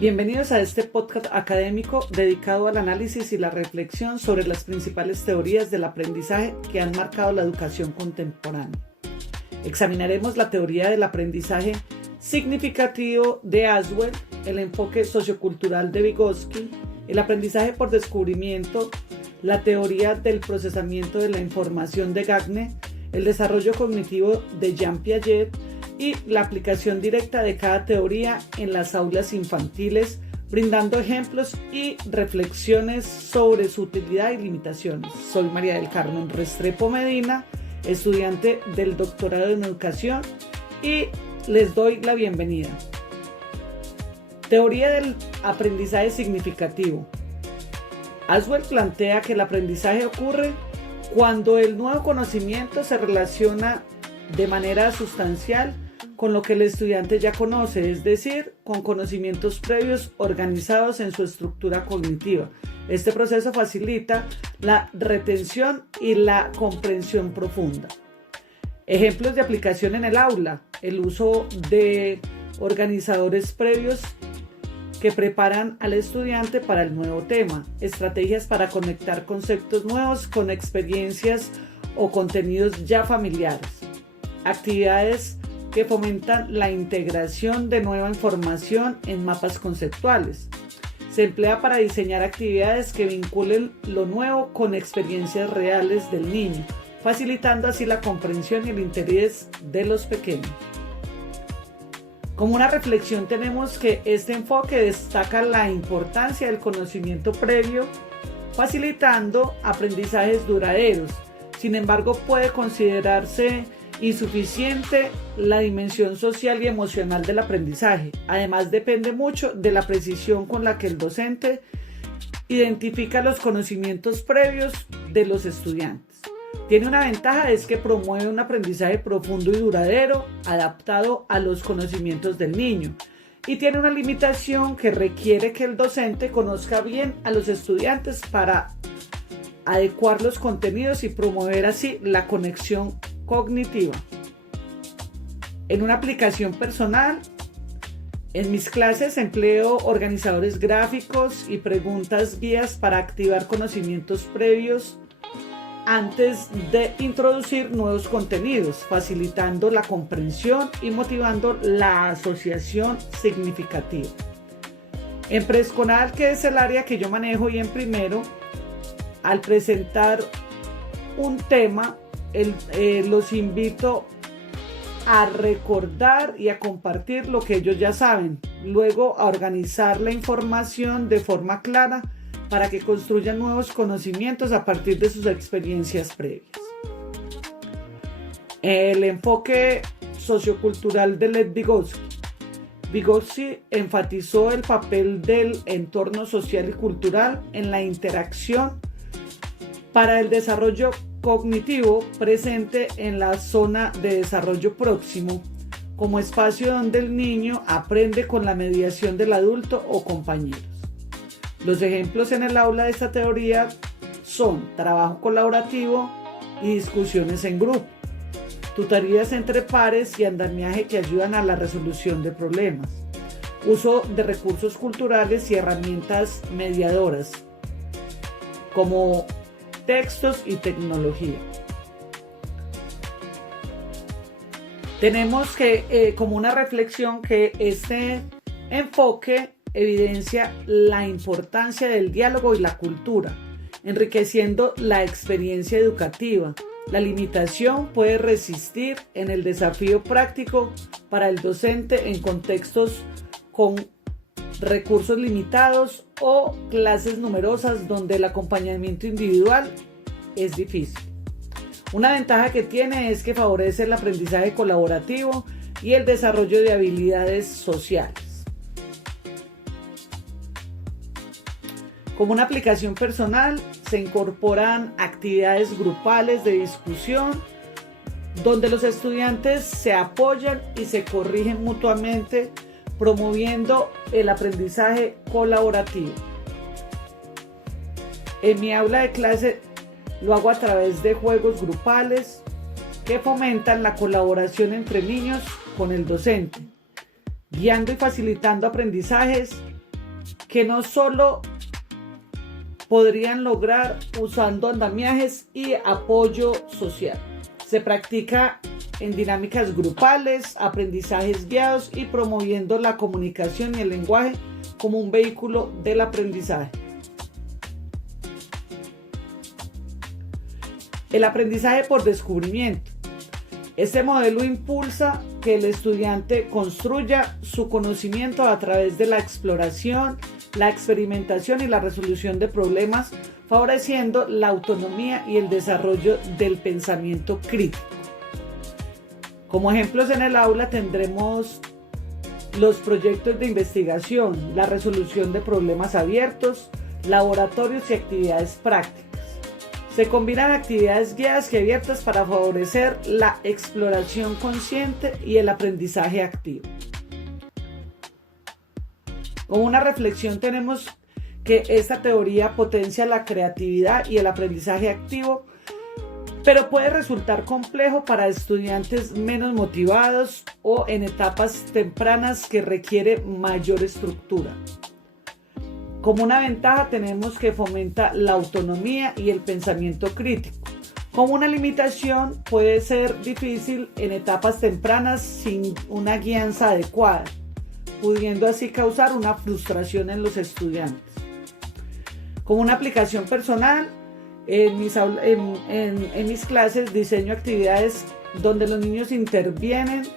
Bienvenidos a este podcast académico dedicado al análisis y la reflexión sobre las principales teorías del aprendizaje que han marcado la educación contemporánea. Examinaremos la teoría del aprendizaje significativo de Aswell, el enfoque sociocultural de Vygotsky, el aprendizaje por descubrimiento, la teoría del procesamiento de la información de Gagne, el desarrollo cognitivo de Jean Piaget y la aplicación directa de cada teoría en las aulas infantiles, brindando ejemplos y reflexiones sobre su utilidad y limitaciones. Soy María del Carmen Restrepo Medina, estudiante del doctorado en educación, y les doy la bienvenida. Teoría del aprendizaje significativo. Aswell plantea que el aprendizaje ocurre cuando el nuevo conocimiento se relaciona de manera sustancial con lo que el estudiante ya conoce, es decir, con conocimientos previos organizados en su estructura cognitiva. Este proceso facilita la retención y la comprensión profunda. Ejemplos de aplicación en el aula: el uso de organizadores previos que preparan al estudiante para el nuevo tema, estrategias para conectar conceptos nuevos con experiencias o contenidos ya familiares, actividades que fomentan la integración de nueva información en mapas conceptuales. Se emplea para diseñar actividades que vinculen lo nuevo con experiencias reales del niño, facilitando así la comprensión y el interés de los pequeños. Como una reflexión tenemos que este enfoque destaca la importancia del conocimiento previo, facilitando aprendizajes duraderos. Sin embargo, puede considerarse insuficiente la dimensión social y emocional del aprendizaje. Además, depende mucho de la precisión con la que el docente identifica los conocimientos previos de los estudiantes. Tiene una ventaja, es que promueve un aprendizaje profundo y duradero, adaptado a los conocimientos del niño. Y tiene una limitación que requiere que el docente conozca bien a los estudiantes para adecuar los contenidos y promover así la conexión cognitiva. En una aplicación personal, en mis clases empleo organizadores gráficos y preguntas guías para activar conocimientos previos antes de introducir nuevos contenidos, facilitando la comprensión y motivando la asociación significativa. En preescolar, que es el área que yo manejo, y en primero, al presentar un tema, los invito a recordar y a compartir lo que ellos ya saben, luego a organizar la información de forma clara para que construyan nuevos conocimientos a partir de sus experiencias previas. El enfoque sociocultural de Lev Vygotsky. Vygotsky enfatizó el papel del entorno social y cultural en la interacción para el desarrollo cognitivo presente en la zona de desarrollo próximo, como espacio donde el niño aprende con la mediación del adulto o compañeros. Los ejemplos en el aula de esta teoría son trabajo colaborativo y discusiones en grupo, tutorías entre pares y andamiaje que ayudan a la resolución de problemas, uso de recursos culturales y herramientas mediadoras, como textos y tecnología. Tenemos que, como una reflexión, que este enfoque evidencia la importancia del diálogo y la cultura, enriqueciendo la experiencia educativa. La limitación puede resistir en el desafío práctico para el docente en contextos con recursos limitados o clases numerosas donde el acompañamiento individual es difícil. Una ventaja que tiene es que favorece el aprendizaje colaborativo y el desarrollo de habilidades sociales. Como una aplicación personal, se incorporan actividades grupales de discusión donde los estudiantes se apoyan y se corrigen mutuamente, promoviendo el aprendizaje colaborativo. En mi aula de clase lo hago a través de juegos grupales que fomentan la colaboración entre niños con el docente, guiando y facilitando aprendizajes que no solo podrían lograr usando andamiajes y apoyo social. Se practica en dinámicas grupales, aprendizajes guiados y promoviendo la comunicación y el lenguaje como un vehículo del aprendizaje. El aprendizaje por descubrimiento. Este modelo impulsa que el estudiante construya su conocimiento a través de la exploración, la experimentación y la resolución de problemas, favoreciendo la autonomía y el desarrollo del pensamiento crítico. Como ejemplos en el aula tendremos los proyectos de investigación, la resolución de problemas abiertos, laboratorios y actividades prácticas. Se combinan actividades guiadas y abiertas para favorecer la exploración consciente y el aprendizaje activo. Como una reflexión tenemos que esta teoría potencia la creatividad y el aprendizaje activo, pero puede resultar complejo para estudiantes menos motivados o en etapas tempranas que requiere mayor estructura. Como una ventaja tenemos que fomenta la autonomía y el pensamiento crítico. Como una limitación puede ser difícil en etapas tempranas sin una guianza adecuada, pudiendo así causar una frustración en los estudiantes. Como una aplicación personal, en mis clases diseño actividades donde los niños intervienen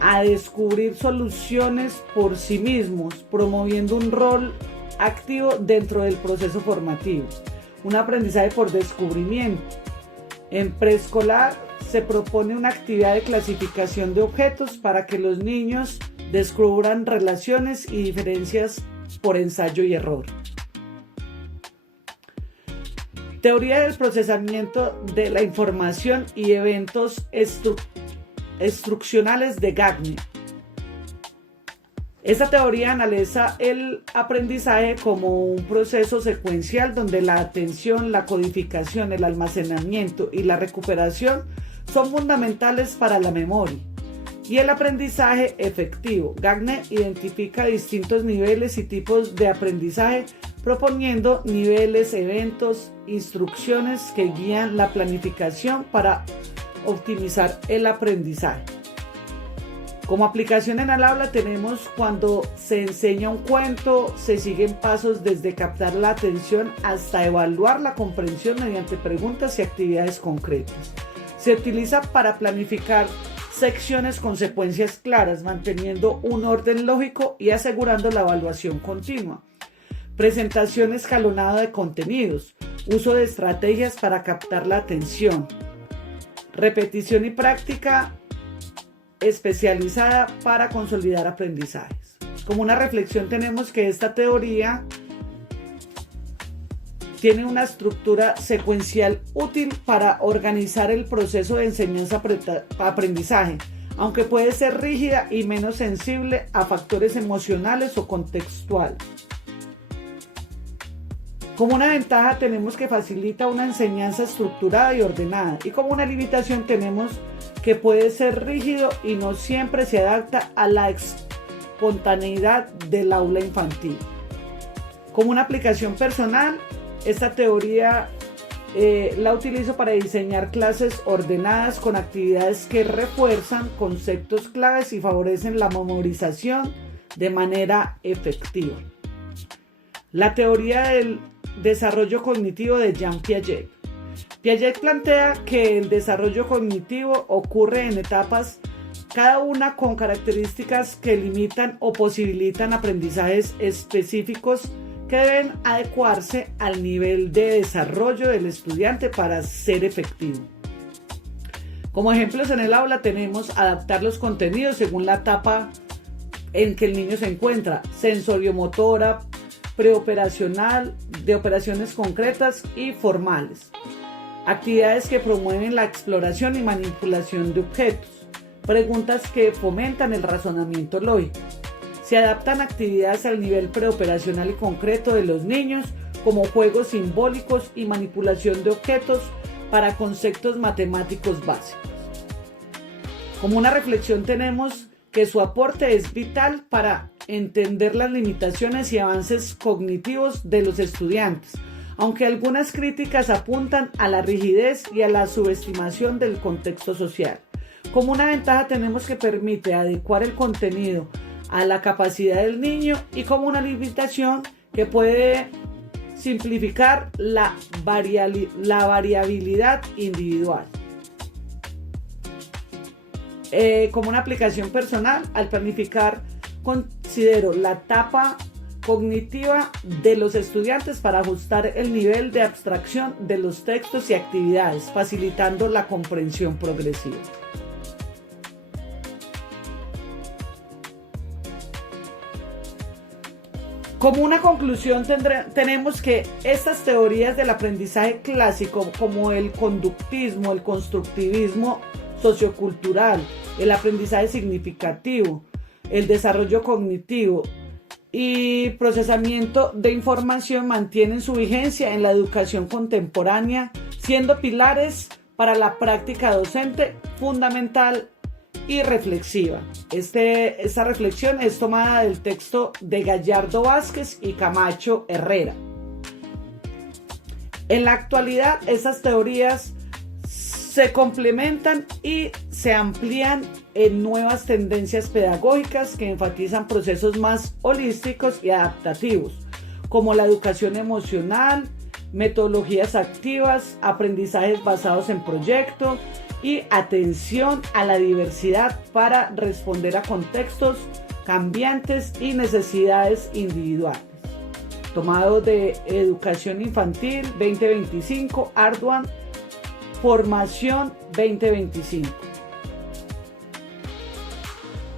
a descubrir soluciones por sí mismos, promoviendo un rol activo dentro del proceso formativo. Un aprendizaje por descubrimiento. En preescolar se propone una actividad de clasificación de objetos para que los niños descubran relaciones y diferencias por ensayo y error. Teoría del procesamiento de la información y eventos instruccionales de Gagné. Esta teoría analiza el aprendizaje como un proceso secuencial donde la atención, la codificación, el almacenamiento y la recuperación son fundamentales para la memoria. Y el aprendizaje efectivo. Gagné identifica distintos niveles y tipos de aprendizaje, proponiendo niveles, eventos, instrucciones que guían la planificación para optimizar el aprendizaje. Como aplicación en el aula tenemos cuando se enseña un cuento, se siguen pasos desde captar la atención hasta evaluar la comprensión mediante preguntas y actividades concretas. Se utiliza para planificar secciones con secuencias claras, manteniendo un orden lógico y asegurando la evaluación continua. Presentación escalonada de contenidos, uso de estrategias para captar la atención, repetición y práctica especializada para consolidar aprendizajes. Como una reflexión tenemos que esta teoría tiene una estructura secuencial útil para organizar el proceso de enseñanza-aprendizaje, aunque puede ser rígida y menos sensible a factores emocionales o contextuales. Como una ventaja tenemos que facilita una enseñanza estructurada y ordenada, y como una limitación tenemos que puede ser rígido y no siempre se adapta a la espontaneidad del aula infantil. Como una aplicación personal, esta teoría la utilizo para diseñar clases ordenadas con actividades que refuerzan conceptos claves y favorecen la memorización de manera efectiva. La teoría del desarrollo cognitivo de Jean Piaget. Piaget plantea que el desarrollo cognitivo ocurre en etapas, cada una con características que limitan o posibilitan aprendizajes específicos que deben adecuarse al nivel de desarrollo del estudiante para ser efectivo. Como ejemplos en el aula tenemos adaptar los contenidos según la etapa en que el niño se encuentra, sensoriomotora, preoperacional, de operaciones concretas y formales. Actividades que promueven la exploración y manipulación de objetos. Preguntas que fomentan el razonamiento lógico. Se adaptan actividades al nivel preoperacional y concreto de los niños, como juegos simbólicos y manipulación de objetos para conceptos matemáticos básicos. Como una reflexión tenemos que su aporte es vital para entender las limitaciones y avances cognitivos de los estudiantes, aunque algunas críticas apuntan a la rigidez y a la subestimación del contexto social. Como una ventaja tenemos que permite adecuar el contenido a la capacidad del niño, y como una limitación que puede simplificar la variabilidad individual. Como una aplicación personal, al planificar considero la etapa cognitiva de los estudiantes para ajustar el nivel de abstracción de los textos y actividades, facilitando la comprensión progresiva. Como una conclusión tenemos que estas teorías del aprendizaje clásico, como el conductismo, el constructivismo sociocultural, el aprendizaje significativo, el desarrollo cognitivo y procesamiento de información, mantienen su vigencia en la educación contemporánea, siendo pilares para la práctica docente fundamental y reflexiva. Esta reflexión es tomada del texto de Gallardo Vázquez y Camacho Herrera. En la actualidad, estas teorías se complementan y se amplían en nuevas tendencias pedagógicas que enfatizan procesos más holísticos y adaptativos, como la educación emocional, metodologías activas, aprendizajes basados en proyecto y atención a la diversidad para responder a contextos cambiantes y necesidades individuales. Tomado de Educación Infantil 2025, Arduan Formación 2025.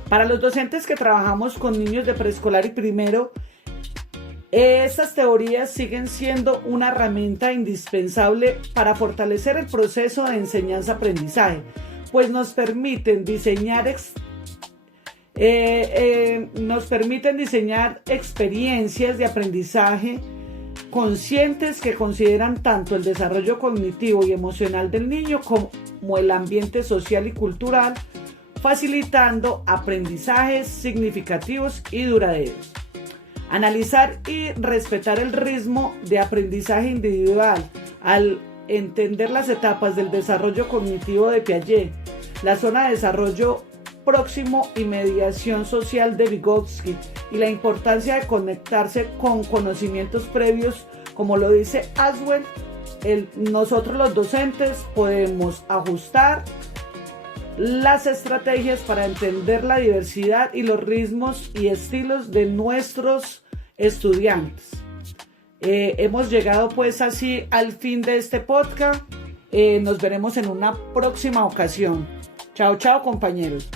Para los docentes que trabajamos con niños de preescolar y primero, estas teorías siguen siendo una herramienta indispensable para fortalecer el proceso de enseñanza-aprendizaje, pues nos permiten diseñar experiencias de aprendizaje conscientes que consideran tanto el desarrollo cognitivo y emocional del niño como el ambiente social y cultural, facilitando aprendizajes significativos y duraderos. Analizar y respetar el ritmo de aprendizaje individual al entender las etapas del desarrollo cognitivo de Piaget, la zona de desarrollo próximo y mediación social de Vygotsky, y la importancia de conectarse con conocimientos previos, como lo dice Aswell, nosotros los docentes podemos ajustar las estrategias para entender la diversidad y los ritmos y estilos de nuestros estudiantes. Hemos llegado pues así al fin de este podcast. Nos veremos en una próxima ocasión. Chao, chao, compañeros.